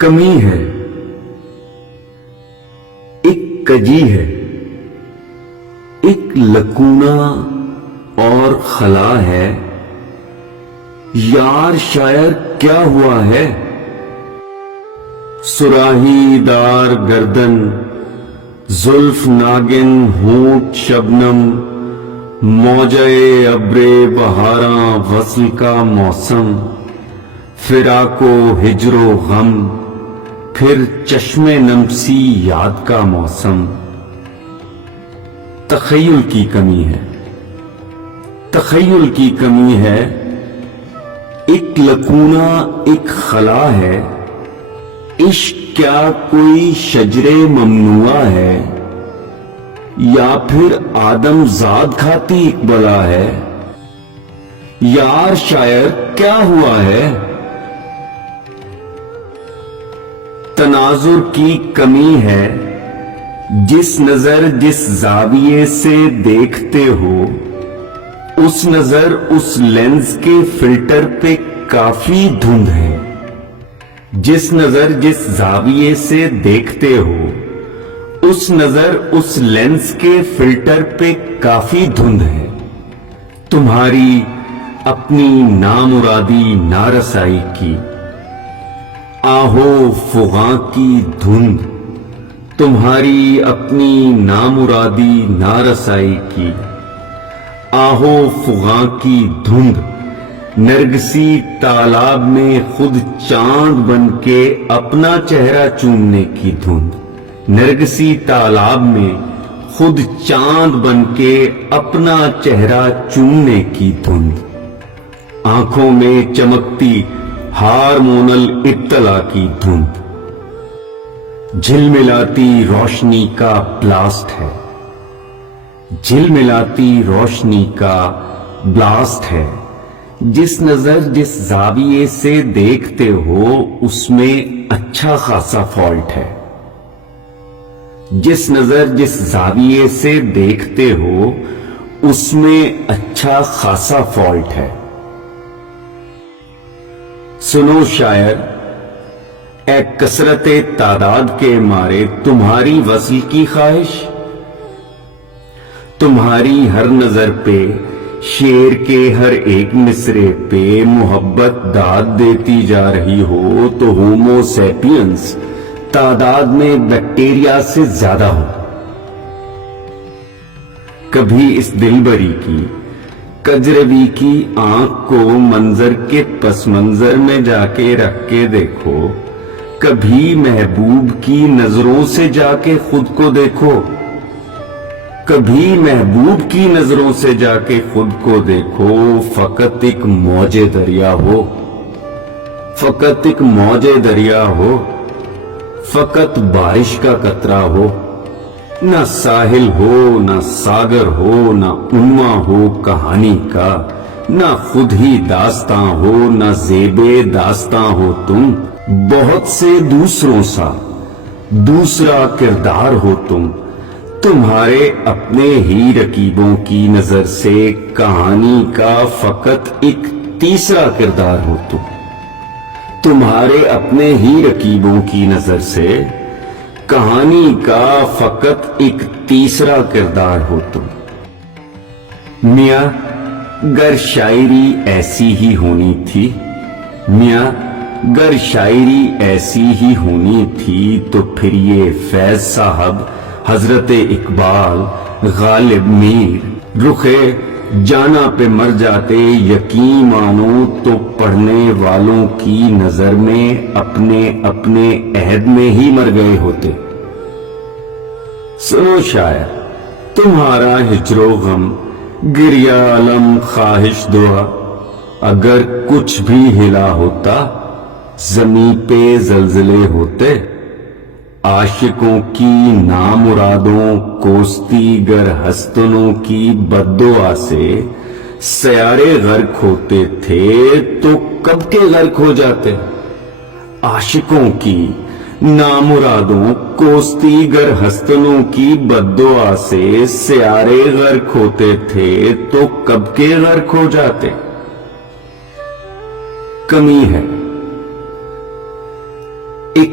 کمی ہے، ایک کجی ہے، ایک لکونہ اور خلا ہے۔ یار شاعر کیا ہوا ہے؟ سراہی دار گردن، زلف ناگن، ہونٹ شبنم، موجے ابر بہاراں، وصل کا موسم، فراق و ہجر و غم، پھر چشم نمسی یاد کا موسم۔ تخیل کی کمی ہے، تخیل کی کمی ہے، ایک لکونہ ایک خلا ہے۔ عشق کیا کوئی شجر ممنوعہ ہے، یا پھر آدم ذات کھاتی ایک بلا ہے؟ یار شاعر کیا ہوا ہے؟ تناظر کی کمی ہے، جس نظر جس زاویے سے دیکھتے ہو، اس نظر اس لینز کے فلٹر پہ کافی دھند ہے۔ جس نظر جس زاویے سے دیکھتے ہو، اس نظر اس لینز کے فلٹر پہ کافی دھند ہے۔ تمہاری اپنی نامرادی نارسائی کی آہو فغاں کی دھند، تمہاری اپنی نامرادی نارسائی کی آہو فغاں کی دھند، نرگسی تالاب میں خود چاند بن کے اپنا چہرہ چومنے کی دھند، نرگسی تالاب میں خود چاند بن کے اپنا چہرہ چومنے کی دھند، آنکھوں میں چمکتی ہارمونل اطلاع کی دھند، جھلملاتی روشنی کا بلاسٹ ہے، جھلملاتی روشنی کا بلاسٹ ہے۔ جس نظر جس زاویے سے دیکھتے ہو، اس میں اچھا خاصا فالٹ ہے۔ جس نظر جس زاویے سے دیکھتے ہو، اس میں اچھا خاصا فالٹ ہے۔ سنو شاعر، اے کثرت تعداد کے مارے تمہاری وصل کی خواہش، تمہاری ہر نظر پہ، شعر کے ہر ایک مصرے پہ محبت داد دیتی جا رہی ہو تو ہومو سیپینس تعداد میں بیکٹیریا سے زیادہ ہو۔ کبھی اس دلبری کی کجروی کی آنکھ کو منظر کے پس منظر میں جا کے رکھ کے دیکھو، کبھی محبوب کی نظروں سے جا کے خود کو دیکھو، کبھی محبوب کی نظروں سے جا کے خود کو دیکھو۔ فقط ایک موج دریا ہو، فقط ایک موج دریا ہو، فقط بارش کا قطرہ ہو، نہ ساحل ہو نہ ساگر ہو، نہ عنواں ہو کہانی کا، نہ خود ہی داستاں ہو، نہ زیب داستاں ہو تم، بہت سے دوسروں سا دوسرا کردار ہو تم، تمہارے اپنے ہی رقیبوں کی نظر سے کہانی کا فقط ایک تیسرا کردار ہو تم، تمہارے اپنے ہی رقیبوں کی نظر سے کہانی کا فقط ایک تیسرا کردار ہو تم۔ میاں گر شاعری ایسی ہی ہونی تھی، میاں گر شاعری ایسی ہی ہونی تھی تو پھر یہ فیض صاحب، حضرت اقبال، غالب میر، رخ جانا پہ مر جاتے، یقین مانو تو پڑھنے والوں کی نظر میں اپنے اپنے عہد میں ہی مر گئے ہوتے۔ سنو شاعر، تمہارا ہجر و غم، گریہ علم، خواہش دعا، اگر کچھ بھی ہلا ہوتا، زمین پہ زلزلے ہوتے، عاشقوں کی نامرادوں کوستی گر ہستنوں کی بد دعا سے سیارے غرق ہوتے تھے تو کب کے غرق ہو جاتے؟ عاشقوں کی نامرادوں کوستی گر ہستنوں کی بد دعا سے سیارے غرق ہوتے تھے تو کب کے غرق ہو جاتے؟ کمی ہے، ایک